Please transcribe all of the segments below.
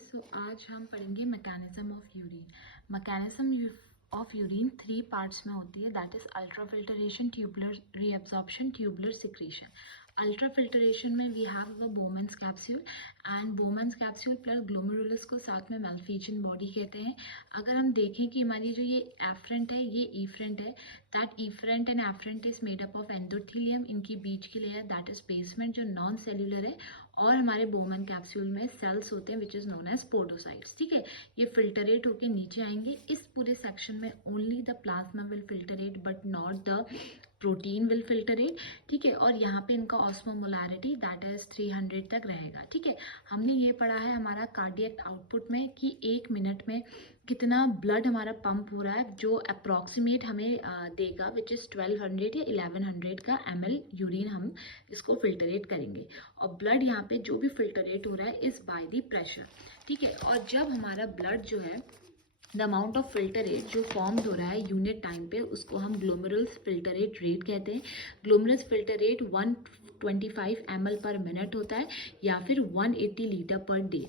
सो आज हम पढ़ेंगे mechanism of urine. Mechanism of urine 3 parts में होती है, that is ultra filtration, tubular reabsorption, tubular secretion. Ultra filtration में we have a Bowman's capsule and Bowman's capsule plus glomerulus को साथ में मैल्फिजियन बॉडी कहते हैं। अगर हम देखें कि हमारी जो ये एफरेंट है ये ईफरेंट है, that efferent and afferent is made up of endothelium. इनकी बीच की लेयर दैट इज बेसमेंट जो नॉन सेल्यूलर है, और हमारे बोमन कैप्सूल में सेल्स होते हैं which is known as podocytes. ठीक है, ये फिल्टरेट होके नीचे आएंगे। इस पूरे सेक्शन में only the plasma will filtrate but not the protein will filtrate. ठीक है, और यहाँ पे इनका ऑस्मोमोलैरिटी दैट इज 300 तक रहेगा। ठीक है, हमने ये पढ़ा है हमारा कार्डियक आउटपुट में कि 1 मिनट में कितना ब्लड हमारा पंप हो रहा है, जो अप्रॉक्सीमेट हमें देगा विच इज़ 1200 या 1100 का ml यूरिन हम इसको फिल्टरेट करेंगे। और ब्लड यहाँ पे जो भी फिल्टरेट हो रहा है इज बाय द प्रेशर। ठीक है, और जब हमारा ब्लड जो है द अमाउंट ऑफ फिल्टरेट जो फॉर्म हो रहा है यूनिट टाइम पे, उसको हम ग्लोमेरुलस फिल्टरेट रेट कहते हैं। ग्लोमेरुलस फिल्टरेट 125 ml पर मिनट होता है या फिर 180 लीटर पर डे।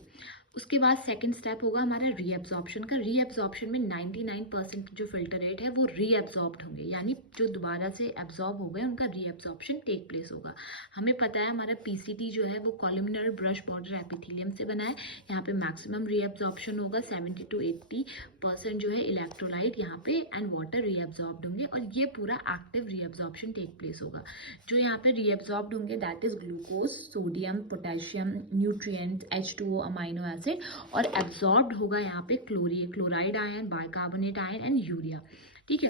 उसके बाद सेकंड स्टेप होगा हमारा रीअब्जॉर्प्शन का। रीअब्जॉर्प्शन में 99% जो फिल्टरेट है वो रीअब्जॉर्ब्ड होंगे, यानी जो दोबारा से एब्जॉर्ब हो गए उनका रीअब्जॉर्प्शन टेक प्लेस होगा। हमें पता है हमारा पीसीटी जो है वो कॉलमनर ब्रश बॉर्डर एपिथेलियम से बना है। यहाँ पे मैक्सिमम रीअब्जॉर्प्शन होगा, 70 to 80% जो है इलेक्ट्रोलाइट यहाँ पे एंड वाटर रीअब्जॉर्ब्ड होंगे, और ये पूरा एक्टिव रीअब्जॉर्प्शन टेक प्लेस होगा। जो यहाँ पे रीअब्जॉर्ब्ड होंगे that is glucose, sodium, potassium, nutrients, H2O, amino acid, और एब्जॉर्ब्ड होगा यहाँ पे chloride ion, bicarbonate ion and urea. ठीक है,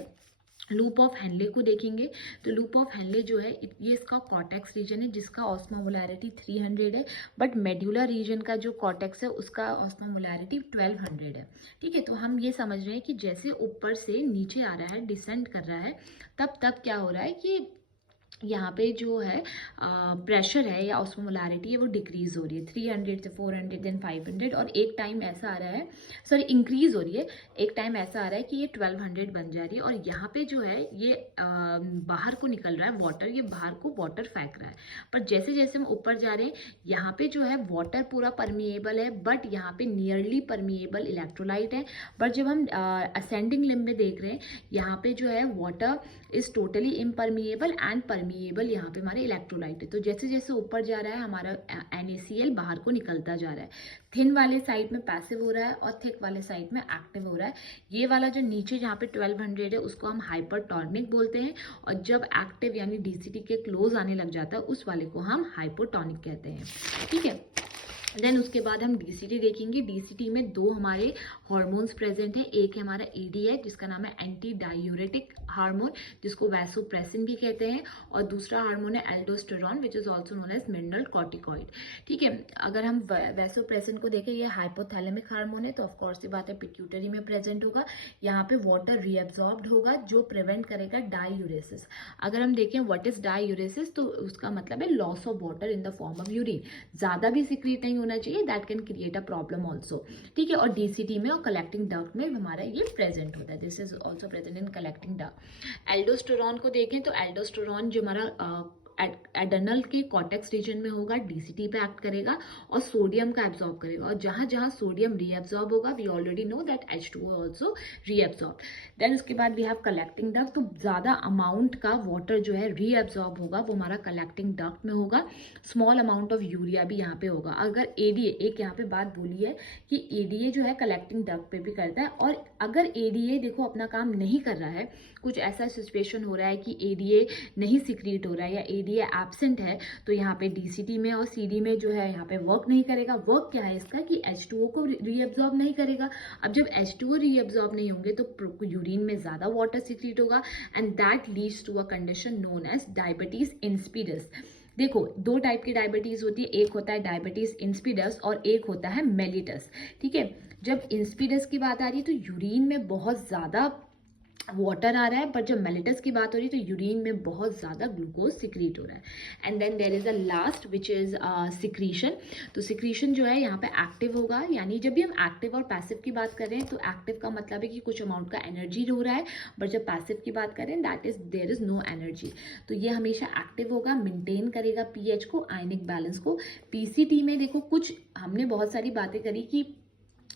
लूप ऑफ हेनले को देखेंगे तो लूप ऑफ हेनले जो है ये इसका कॉर्टेक्स रीजन है जिसका ऑस्मोमोलैरिटी 300 है, बट मेड्यूलर रीजन का जो कॉर्टेक्स है उसका ऑस्मोमोलैरिटी 1200 है। ठीक है, तो हम ये समझ रहे हैं कि जैसे ऊपर से नीचे आ रहा है, डिसेंड कर रहा है, तब क्या हो रहा है कि यहाँ पे जो है प्रेशर है या ऑस्मोमोलैरिटी है वो डिक्रीज हो रही है, 300 से 400 देन 500, और एक टाइम ऐसा आ रहा है, सॉरी इंक्रीज हो रही है, एक टाइम ऐसा आ रहा है कि ये 1200 बन जा रही है। और यहाँ पे जो है ये बाहर को निकल रहा है वाटर, ये बाहर को वाटर फेंक रहा है। पर जैसे जैसे हम ऊपर जा रहे हैं यहाँ पे जो है वाटर पूरा परमिएबल है, बट यहाँ पे नियरली परमिएबल इलेक्ट्रोलाइट है। बट जब हम असेंडिंग लिम्ब में देख रहे हैं यहाँ पे जो है water is totally impermeable and permeable, यहाँ पे हमारे इलेक्ट्रोलाइट है। तो जैसे जैसे ऊपर जा रहा है हमारा NaCl बाहर को निकलता जा रहा है। थिन वाले साइड में पैसिव हो रहा है और थिक वाले साइड में एक्टिव हो रहा है। ये वाला जो नीचे जहाँ पे 1200 है उसको हम हाइपरटोनिक बोलते हैं, और जब एक्टिव यानी DCT के क्लोज आने लग जाता है उस वाले को हम हाइपोटोनिक कहते हैं। ठीक है, देन उसके बाद हम DCT देखेंगे। DCT में 2 हमारे हार्मोन्स प्रेजेंट हैं। एक है हमारा EDH जिसका नाम है एंटी डायूरेटिक हार्मोन, जिसको वैसोप्रेसिन भी कहते हैं, और दूसरा हार्मोन है aldosterone which is also known as mineralocorticoid. ठीक है, अगर हम वैसोप्रेसिन को देखें ये हाइपोथैलेमिक हार्मोन है, तो ऑफकोर्स ये बात है पिट्यूटरी में प्रेजेंट होगा। यहाँ पे वाटर रीअब्जॉर्ब्ड होगा जो प्रिवेंट करेगा डायूरेसिस। अगर हम देखें व्हाट इज डायूरेसिस, तो उसका मतलब है loss of water in the form of urine. ज़्यादा भी सीक्रेट नहीं होना चाहिए, that can create a problem also. ठीक है, और DCT में और कलेक्टिंग डक्ट में हमारा ये प्रेजेंट होता है, this is also present in collecting duct. Aldosterone को देखें तो एल्डोस्टेरॉन जो हमारा एडर्नल के कॉर्टेक्स रीजन में होगा, DCT पे एक्ट करेगा और सोडियम का एब्जॉर्ब करेगा, और जहाँ जहाँ सोडियम रीअब्जॉर्ब होगा we already know that H2O also reabsorb. Then उसके बाद वी हैव कलेक्टिंग डक्ट, तो ज़्यादा अमाउंट का वाटर जो है रीअब्जॉर्ब होगा वो हमारा कलेक्टिंग डक्ट में होगा। स्मॉल अमाउंट ऑफ यूरिया भी यहाँ पे होगा। अगर ADA, एक यहाँ पे बात बोली है कि ADA जो है कलेक्टिंग डक्ट पे भी करता है, और अगर ADA देखो अपना काम नहीं कर रहा है, कुछ ऐसा सिचुएशन हो रहा है कि ADA नहीं सिक्रीट हो रहा है या ADA एब्सेंट है, तो यहाँ पे DCT में और CD में जो है यहाँ पे वर्क नहीं करेगा। वर्क क्या है इसका कि H2O को रीअब्जॉर्ब नहीं करेगा। अब जब H2O रीअब्जॉर्ब नहीं होंगे तो यूरिन में ज़्यादा वाटर सिक्रीट होगा, and that leads to a condition known as diabetes insipidus. देखो 2 टाइप की डायबिटीज़ होती है, एक होता है डायबिटीज़ इंसिपिडस और एक होता है मेलिटस। ठीक है, जब इंसिपिडस की बात आ रही है तो यूरिन में बहुत ज़्यादा वाटर आ रहा है, पर जब मेलिटस की बात हो रही है तो यूरिन में बहुत ज़्यादा ग्लूकोज सिक्रीट हो रहा है। And then there is a last which is secretion. तो सिक्रीशन जो है यहाँ पे एक्टिव होगा, यानी जब भी हम एक्टिव और पैसिव की बात करें तो एक्टिव का मतलब है कि कुछ अमाउंट का एनर्जी हो रहा है, बट जब पैसिव की बात करें that is there is no energy. तो ये हमेशा एक्टिव होगा, मेंटेन करेगा pH को, आयनिक बैलेंस को। PCT में देखो कुछ हमने बहुत सारी बातें करी कि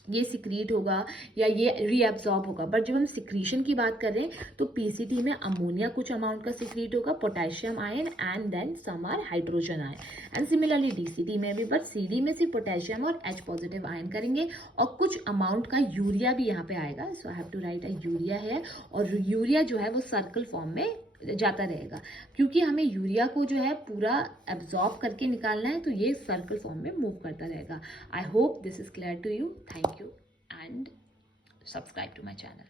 ये सिक्रीट होगा या ये रीअब्जॉर्ब होगा। बट जब हम सिक्रीशन की बात कर रहे हैं तो पीसीटी में अमोनिया कुछ अमाउंट का सिक्रीट होगा, potassium ion and then some are hydrogen ion. And similarly DCT में भी, बट सीडी में सिर्फ पोटेशियम और H पॉजिटिव आयन करेंगे और कुछ अमाउंट का यूरिया भी यहाँ पे आएगा। So I have to write a urea है, और यूरिया जो है वो सर्कल फॉर्म में जाता रहेगा, क्योंकि हमें यूरिया को जो है पूरा एब्जॉर्ब करके निकालना है, तो ये सर्कल फॉर्म में मूव करता रहेगा। I hope this is clear to you. Thank you and subscribe to my channel.